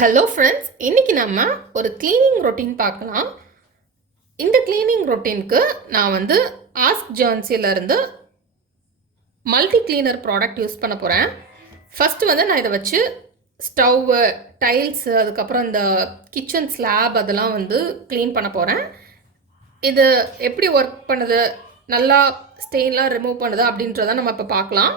Hello friends, இன்றைக்கி நம்ம ஒரு க்ளீனிங் ரொட்டீன் பார்க்கலாம். இந்த க்ளீனிங் ரொட்டீனுக்கு நான் வந்து ஆஸ்க் ஜான்சியிலேருந்து மல்டி கிளீனர் ப்ராடக்ட் யூஸ் பண்ண போகிறேன். ஃபஸ்ட்டு வந்து நான் இதை வச்சு ஸ்டவ்வு, டைல்ஸு, அதுக்கப்புறம் இந்த கிச்சன் ஸ்லாப் அதெல்லாம் வந்து க்ளீன் பண்ண போகிறேன். இது எப்படி ஒர்க் பண்ணுது, நல்லா ஸ்டெயின்லாம் ரிமூவ் பண்ணுது அப்படின்றத நம்ம இப்போ பார்க்கலாம்.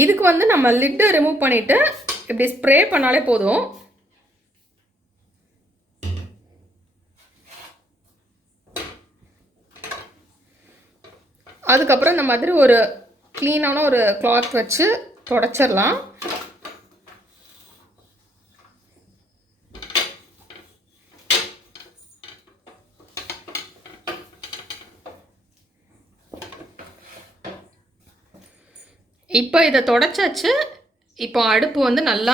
இதுக்கு வந்து நம்ம லிட்டை ரிமூவ் பண்ணிவிட்டு இப்படி ஸ்ப்ரே பண்ணாலே போதும். அதுக்கப்புறம் இந்த மாதிரி ஒரு க்ளீனான ஒரு கிளாத் வச்சு தொடச்சிடலாம். இப்போ இதை தொடச்சாச்சு. இப்போ அடுப்பு வந்து நல்லா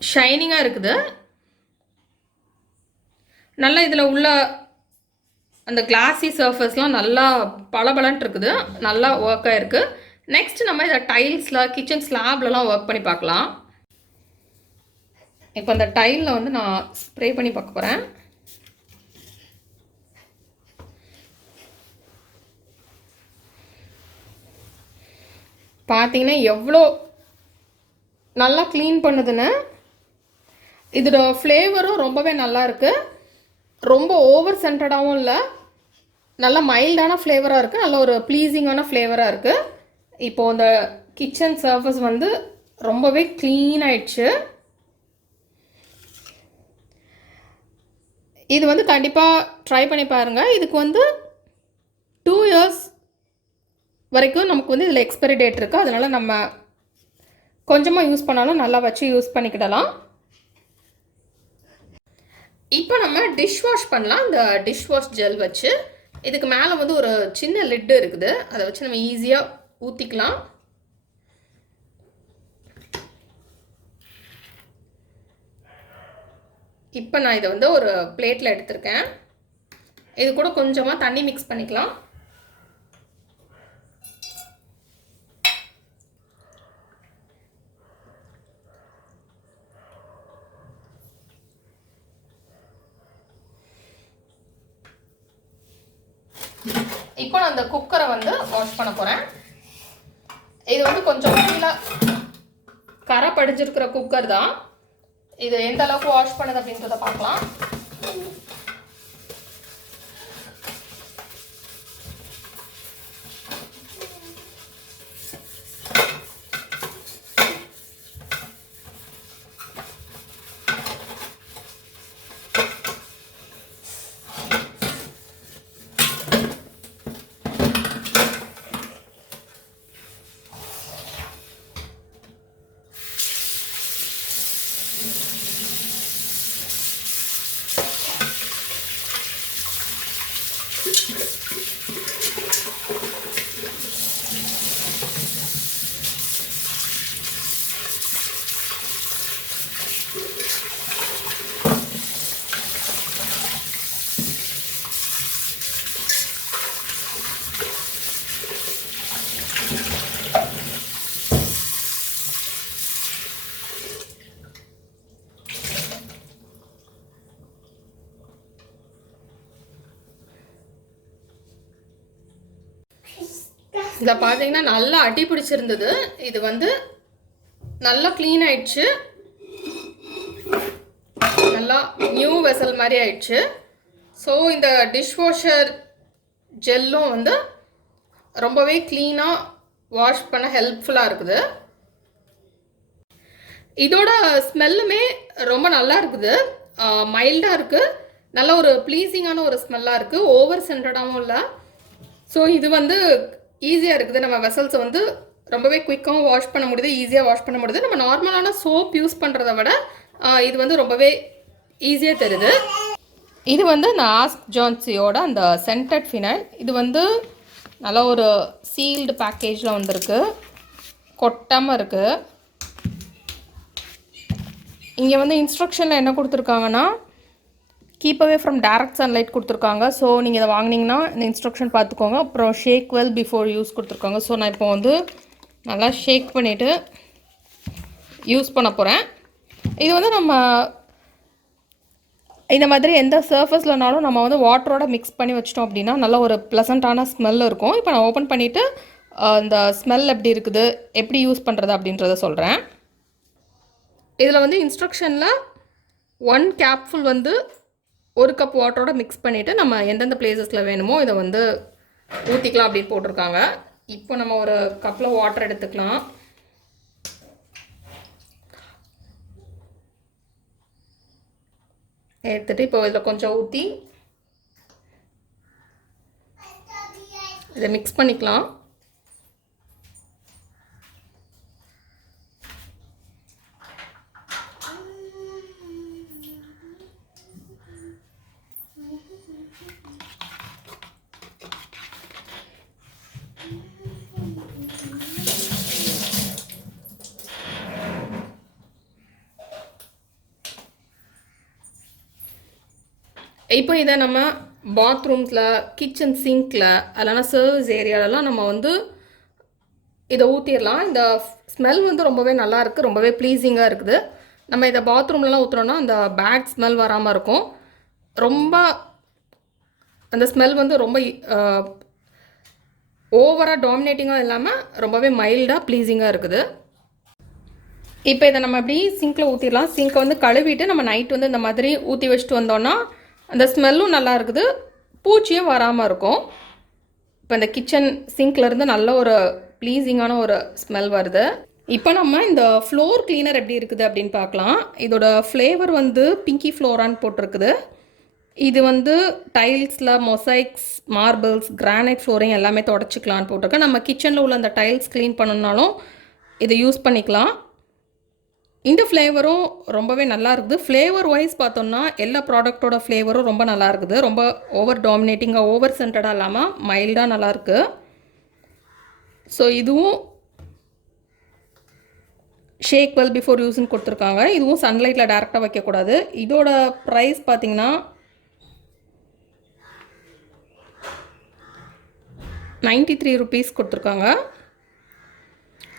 ஷைனிங்காக இருக்குது. நல்லா இதில் உள்ள அந்த கிளாஸி சர்ஃபேஸ்லாம் நல்லா பளபளன்ட்டு இருக்குது, நல்லா ஒர்க் ஆகிருக்கு. நெக்ஸ்ட் நம்ம இதை டைல்ஸில், கிச்சன் ஸ்லாப்லலாம் ஒர்க் பண்ணி பார்க்கலாம். இப்போ அந்த டைலில் வந்து நான் ஸ்ப்ரே பண்ணி பார்க்க போகிறேன். பார்த்தீங்கன்னா எவ்வளோ நல்லா க்ளீன் பண்ணுதுன்னு. இதோட ஃப்ளேவரும் ரொம்பவே நல்லா இருக்குது. ரொம்ப ஓவர் சென்டடாகவும் இல்லை, நல்லா மைல்டான ஃப்ளேவராக இருக்குது, நல்ல ஒரு ப்ளீஸிங்கான ஃப்ளேவராக இருக்குது. இப்போது இந்த கிச்சன் சர்ஃபேஸ் வந்து ரொம்பவே க்ளீன் ஆயிடுச்சு. இது வந்து கண்டிப்பாக ட்ரை பண்ணி பாருங்கள். இதுக்கு வந்து 2 years வரைக்கும் நமக்கு வந்து இதில் எக்ஸ்பைரி டேட் இருக்குது. அதனால் நம்ம கொஞ்சமாக யூஸ் பண்ணாலும் நல்லா வச்சு யூஸ் பண்ணிக்கிடலாம். இப்போ நம்ம டிஷ் வாஷ் பண்ணலாம். இந்த டிஷ் வாஷ் ஜெல் வச்சு இதுக்கு மேலே வந்து ஒரு சின்ன லிட்டு இருக்குது, அதை வச்சு நம்ம ஈஸியாக ஊற்றிக்கலாம். இப்போ நான் இதை வந்து ஒரு பிளேட்டில் எடுத்திருக்கேன். இது கூட கொஞ்சமாக தண்ணி மிக்ஸ் பண்ணிக்கலாம். இப்போ நான் அந்த குக்கரை வந்து வாஷ் பண்ண போகிறேன். இது வந்து கொஞ்சம் கீழே கரை படிஞ்சிருக்கிற குக்கர் தான். இது எந்த அளவுக்கு வாஷ் பண்ணுது அப்படின்றத பார்க்கலாம். இதை பார்த்தீங்கன்னா நல்லா அடி பிடிச்சிருந்தது. இது வந்து நல்லா க்ளீன் ஆயிடுச்சு, நல்லா நியூ வெசல் மாதிரி ஆயிடுச்சு. ஸோ இந்த டிஷ் வாஷர் ஜெல்லும் வந்து ரொம்பவே க்ளீனாக வாஷ் பண்ண ஹெல்ப்ஃபுல்லாக இருக்குது. இதோட ஸ்மெல்லுமே ரொம்ப நல்லா இருக்குது, மைல்டாக இருக்குது, நல்ல ஒரு ப்ளீஸிங்கான ஒரு ஸ்மெல்லாக இருக்குது, ஓவர் சென்டடாகவும் இல்லை. ஸோ இது வந்து ஈஸியாக இருக்குது. நம்ம வெசல்ஸை வந்து ரொம்பவே குயிக்காகவும் வாஷ் பண்ண முடியுது, ஈஸியாக வாஷ் பண்ண முடியுது. நம்ம நார்மலான சோப் யூஸ் பண்ணுறத விட இது வந்து ரொம்பவே ஈஸியாக தருது. இது வந்து இந்த ஆஸ்க் ஜான்சியோட அந்த சென்டட் ஃபினைல். இது வந்து நல்ல ஒரு சீல்டு பேக்கேஜில் வந்திருக்கு, கொட்டாமல் இருக்குது. இங்கே வந்து இன்ஸ்ட்ரக்ஷனில் என்ன கொடுத்துருக்காங்கன்னா, keep away from direct sunlight கொடுத்துருக்காங்க. ஸோ நீங்கள் இதை வாங்கினீங்கன்னா இந்த இன்ஸ்ட்ரக்ஷன் பார்த்துக்கோங்க. அப்புறம் ஷேக் வெல் பிஃபோர் யூஸ் கொடுத்துருக்காங்க. ஸோ நான் இப்போ வந்து நல்லா ஷேக் பண்ணிவிட்டு யூஸ் பண்ண போகிறேன். இது வந்து நம்ம இந்த மாதிரி எந்த சர்ஃபேஸ்லனாலும் நம்ம வந்து வாட்டரோட மிக்ஸ் பண்ணி வச்சிட்டோம் அப்படின்னா நல்ல ஒரு ப்ளசண்ட்டான ஸ்மெல் இருக்கும். இப்போ நான் ஓப்பன் பண்ணிவிட்டு இந்த ஸ்மெல் எப்படி இருக்குது, எப்படி யூஸ் பண்ணுறது அப்படின்றத சொல்கிறேன். இதில் வந்து இன்ஸ்ட்ரக்ஷனில் 1 கேப்ஃபுல் வந்து 1 கப் வாட்டரோட மிக்ஸ் பண்ணிவிட்டு நம்ம எந்தெந்த பிளேசஸில் வேணுமோ இதை வந்து ஊற்றிக்கலாம் அப்படின்னு போட்டிருக்காங்க. இப்போ நம்ம ஒரு கப்பில் வாட்டர் எடுத்துக்கலாம். எடுத்துகிட்டு இப்போ இதில் கொஞ்சம் ஊற்றி இதை மிக்ஸ் பண்ணிக்கலாம். இப்போ இதை நம்ம பாத்ரூம்ஸில், கிச்சன் சிங்க்கில், இல்லைனா சர்வீஸ் ஏரியாலலாம் நம்ம வந்து இதை ஊற்றிடலாம். இந்த ஸ்மெல் வந்து ரொம்பவே நல்லாயிருக்கு, ரொம்பவே ப்ளீஸிங்காக இருக்குது. நம்ம இதை பாத்ரூம்லலாம் ஊற்றுறோன்னா அந்த பேட் ஸ்மெல் வராமல் இருக்கும். ரொம்ப அந்த ஸ்மெல் வந்து ரொம்ப ஓவராக டாமினேட்டிங்காக இல்லாமல் ரொம்பவே மைல்டாக ப்ளீஸிங்காக இருக்குது. இப்போ இதை நம்ம எப்படி சிங்க்கில் ஊற்றிடலாம். சிங்க்கை வந்து கழுவிட்டு நம்ம நைட் வந்து இந்த மாதிரி ஊற்றி வச்சுட்டு வந்தோன்னா அந்த ஸ்மெல்லும் நல்லா இருக்குது, பூச்சியும் வராமல் இருக்கும். இப்போ இந்த கிச்சன் சிங்க்லேருந்து நல்ல ஒரு ப்ளீஸிங்கான ஒரு ஸ்மெல் வருது. இப்போ நம்ம இந்த ஃப்ளோர் கிளீனர் எப்படி இருக்குது அப்படின்னு பார்க்கலாம். இதோட ஃப்ளேவர் வந்து பிங்கி ஃப்ளோரான்னு போட்டிருக்குது. இது வந்து டைல்ஸில் மொசைக்ஸ், மார்பிள்ஸ், கிரானைட் ஃப்ளோரிங் எல்லாமே தொடச்சிக்கலான்னு போட்டிருக்கேன். நம்ம கிச்சனில் உள்ள அந்த டைல்ஸ் க்ளீன் பண்ணணுன்னாலும் இதை யூஸ் பண்ணிக்கலாம். இந்த ஃப்ளேவரும் ரொம்பவே நல்லா இருக்குது. ஃப்ளேவர் வைஸ் பார்த்தோம்னா எல்லா ப்ராடக்டோட ஃப்ளேவரும் ரொம்ப நல்லா இருக்குது. ரொம்ப ஓவர் டாமினேட்டிங்காக, ஓவர் சென்டடாக இல்லாமல் மைல்டாக நல்லாயிருக்கு. ஸோ இதுவும் ஷேக் வெல் பிஃபோர் யூஸ்ன்னு கொடுத்துருக்காங்க. இதுவும் சன்லைட்டில் டேரெக்டாக வைக்கக்கூடாது. இதோட ப்ரைஸ் பார்த்திங்கன்னா 93 ருபீஸ் கொடுத்துருக்காங்க.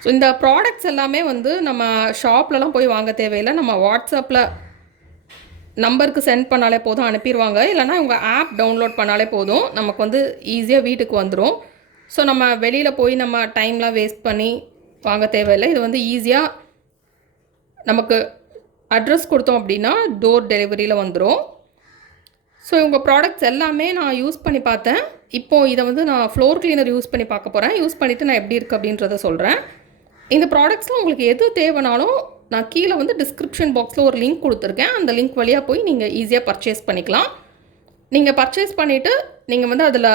ஸோ இந்த ப்ராடக்ட்ஸ் எல்லாமே வந்து நம்ம ஷாப்லலாம் போய் வாங்க தேவையில்லை. நம்ம வாட்ஸ்அப்பில் நம்பருக்கு சென்ட் பண்ணாலே போதும், அனுப்பிடுவாங்க. இல்லைனா உங்கள் ஆப் டவுன்லோட் பண்ணாலே போதும், நமக்கு வந்து ஈஸியாக வீட்டுக்கு வந்துடும். ஸோ நம்ம வெளியில் போய் நம்ம டைம்லாம் வேஸ்ட் பண்ணி வாங்க தேவையில்லை. இது வந்து ஈஸியாக நமக்கு அட்ரஸ் கொடுத்தோம் அப்படின்னா டோர் டெலிவரியில் வந்துடும். ஸோ உங்கள் ப்ராடக்ட்ஸ் எல்லாமே நான் யூஸ் பண்ணி பார்த்தேன். இப்போது இதை வந்து நான் ஃப்ளோர் கிளீனர் யூஸ் பண்ணி பார்க்க போகிறேன். யூஸ் பண்ணிவிட்டு நான் எப்படி இருக்குது அப்படின்றத சொல்கிறேன். இந்த ப்ராடக்ட்ஸ்லாம் உங்களுக்கு எது தேவைனாலும் நான் கீழே வந்து டிஸ்கிரிப்ஷன் பாக்ஸில் ஒரு லிங்க் கொடுத்துருக்கேன். அந்த லிங்க் வழியாக போய் நீங்கள் ஈஸியாக பர்ச்சேஸ் பண்ணிக்கலாம். நீங்கள் பர்ச்சேஸ் பண்ணிவிட்டு நீங்கள் வந்து அதில்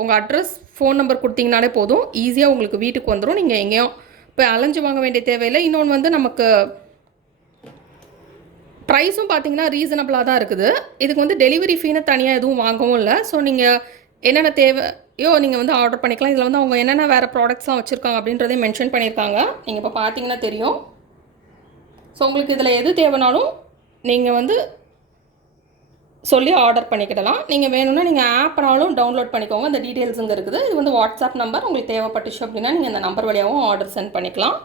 உங்கள் அட்ரஸ், ஃபோன் நம்பர் கொடுத்தீங்கனாலே போதும், ஈஸியாக உங்களுக்கு வீட்டுக்கு வந்துடும். நீங்கள் எங்கேயும் போய் அலைஞ்சு வாங்க வேண்டிய தேவையில்லை. இன்னொன்று வந்து நமக்கு ப்ரைஸும் பார்த்தீங்கன்னா ரீசனபிளாக தான் இருக்குது. இதுக்கு வந்து டெலிவரி ஃபீனை தனியாக எதுவும் வாங்கவும் இல்லை. ஸோ நீங்கள் என்னென்ன தேவையோ நீங்கள் வந்து ஆர்டர் பண்ணிக்கலாம். இதில் வந்து அவங்க என்னென்ன வேறு ப்ராடக்ட்ஸ்லாம் வச்சுருக்காங்க அப்படின்றதையும் மென்ஷன் பண்ணியிருக்காங்க. நீங்கள் இப்போ பார்த்தீங்கன்னா தெரியும். ஸோ உங்களுக்கு இதில் எது தேவைனாலும் நீங்கள் வந்து சொல்லி ஆர்டர் பண்ணிக்கிடலாம். நீங்கள் வேணும்னா நீங்கள் ஆப்னாலும் டவுன்லோட் பண்ணிக்கோங்க. இந்த டீட்டெயில்ஸ் இங்கே இருக்குது. இது வந்து வாட்ஸ்அப் நம்பர். உங்களுக்கு தேவைப்பட்டுச்சு அப்படின்னா நீங்கள் இந்த நம்பர் வழியாகவும் ஆர்டர் சென்ட் பண்ணிக்கலாம்.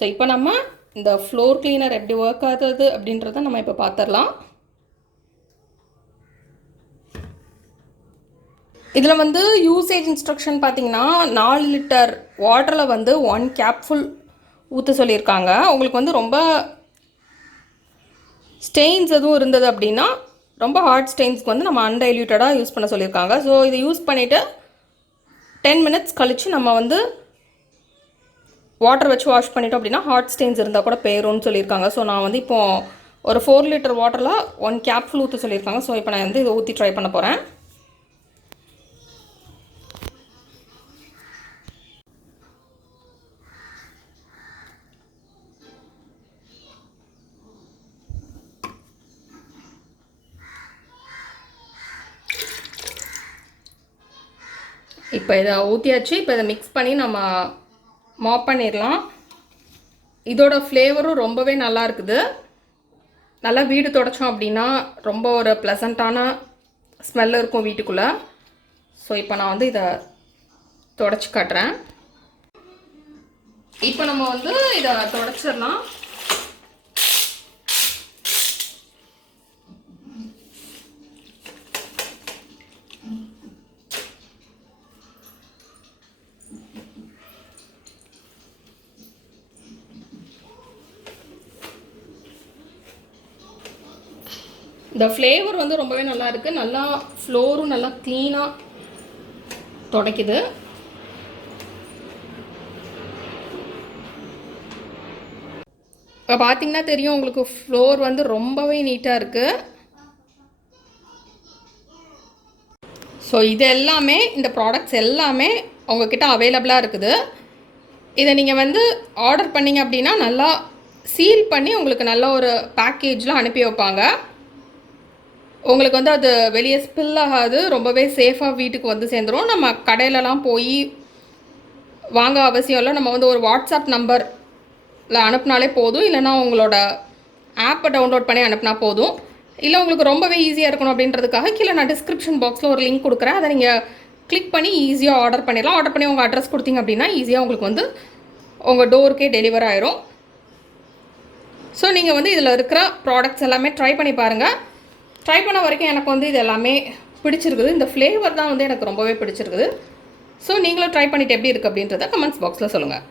ஸோ இப்போ நம்ம இந்த ஃப்ளோர் கிளீனர் எப்படி ஒர்க் ஆகுது அப்படின்றத நம்ம இப்போ பார்த்துடலாம். இதில் வந்து யூசேஜ் இன்ஸ்ட்ரக்ஷன் பார்த்தீங்கன்னா 4 லிட்டர் வாட்டரில் வந்து 1 கேப்ஃபுல் ஊற்ற சொல்லியிருக்காங்க. உங்களுக்கு வந்து ரொம்ப ஸ்டெயின்ஸ் எதுவும் இருந்தது அப்படின்னா, ரொம்ப ஹார்ட் ஸ்டெயின்ஸ்க்கு வந்து நம்ம அன்டைல்யூட்டடாக யூஸ் பண்ண சொல்லியிருக்காங்க. ஸோ இதை யூஸ் பண்ணிவிட்டு 10 மினிட்ஸ் கழித்து நம்ம வந்து வாட்டர் வச்சு வாஷ் பண்ணிட்டோம் அப்படின்னா ஹார்ட் ஸ்டெயின்ஸ் இருந்தால் கூட போயிரும்னு சொல்லியிருக்காங்க. ஸோ நான் வந்து இப்போது ஒரு 4 லிட்டர் வாட்டரில் 1 கேப்ஃபுல் ஊற்ற சொல்லியிருக்காங்க. ஸோ இப்போ நான் வந்து இதை ஊற்றி ட்ரை பண்ண போகிறேன். இப்போ இதை ஊற்றியாச்சு. இப்போ இதை மிக்ஸ் பண்ணி நம்ம மாப் பண்ணிடலாம். இதோட ஃப்ளேவரும் ரொம்பவே நல்லா இருக்குது. நல்லா வீடு தொடச்சோம் அப்படின்னா ரொம்ப ஒரு ப்ளசண்ட்டான ஸ்மெல் இருக்கும் வீட்டுக்குள்ளே. ஸோ இப்போ நான் வந்து இதை தொடச்சி காட்டுறேன். இப்போ நம்ம வந்து இதை தொடச்சிடலாம். இந்த ஃப்ளேவர் வந்து ரொம்பவே நல்லா இருக்குது. நல்லா ஃப்ளோரும் நல்லா க்ளீனாக துடைக்குது. இப்போ பார்த்தீங்கன்னா தெரியும் உங்களுக்கு ஃப்ளோர் வந்து ரொம்பவே நீட்டாக இருக்குது. ஸோ இது எல்லாமே இந்த ப்ராடக்ட்ஸ் எல்லாமே உங்ககிட்ட அவைலபிளாக இருக்குது. இதை நீங்கள் வந்து ஆர்டர் பண்ணிங்க அப்படின்னா நல்லா சீல் பண்ணி உங்களுக்கு நல்ல ஒரு பேக்கேஜில் அனுப்பி வைப்பாங்க. உங்களுக்கு வந்து அது வெளியே ஸ்பில் ஆகாது, ரொம்பவே சேஃபாக வீட்டுக்கு வந்து சேர்ந்துடும். நம்ம கடையிலலாம் போய் வாங்க அவசியம் இல்லை. நம்ம வந்து ஒரு வாட்ஸ்அப் நம்பரில் அனுப்புனாலே போதும், இல்லைனா உங்களோட ஆப்பை டவுன்லோட் பண்ணி அனுப்புனா போதும். இல்லை உங்களுக்கு ரொம்பவே ஈஸியாக இருக்கணும் அப்படின்றதுக்காக கீழே நான் டிஸ்கிரிப்ஷன் பாக்ஸில் ஒரு லிங்க் கொடுக்குறேன். அதை நீங்கள் கிளிக் பண்ணி ஈஸியாக ஆர்டர் பண்ணிடலாம். ஆர்டர் பண்ணி உங்கள் அட்ரஸ் கொடுத்தீங்க அப்படின்னா ஈஸியாக உங்களுக்கு வந்து உங்கள் டோருக்கே டெலிவர் ஆயிரும். ஸோ நீங்கள் வந்து இதில் இருக்கிற ப்ராடக்ட்ஸ் எல்லாமே ட்ரை பண்ணி பாருங்கள். ட்ரை பண்ண வரைக்கும் எனக்கு வந்து இது எல்லாமே பிடிச்சிருக்குது. இந்த ஃப்ளேவர் தான் வந்து எனக்கு ரொம்பவே பிடிச்சிருக்குது. ஸோ நீங்களும் ட்ரை பண்ணிவிட்டு எப்படி இருக்குது அப்படின்றத கமெண்ட்ஸ் பாக்ஸில் சொல்லுங்கள்.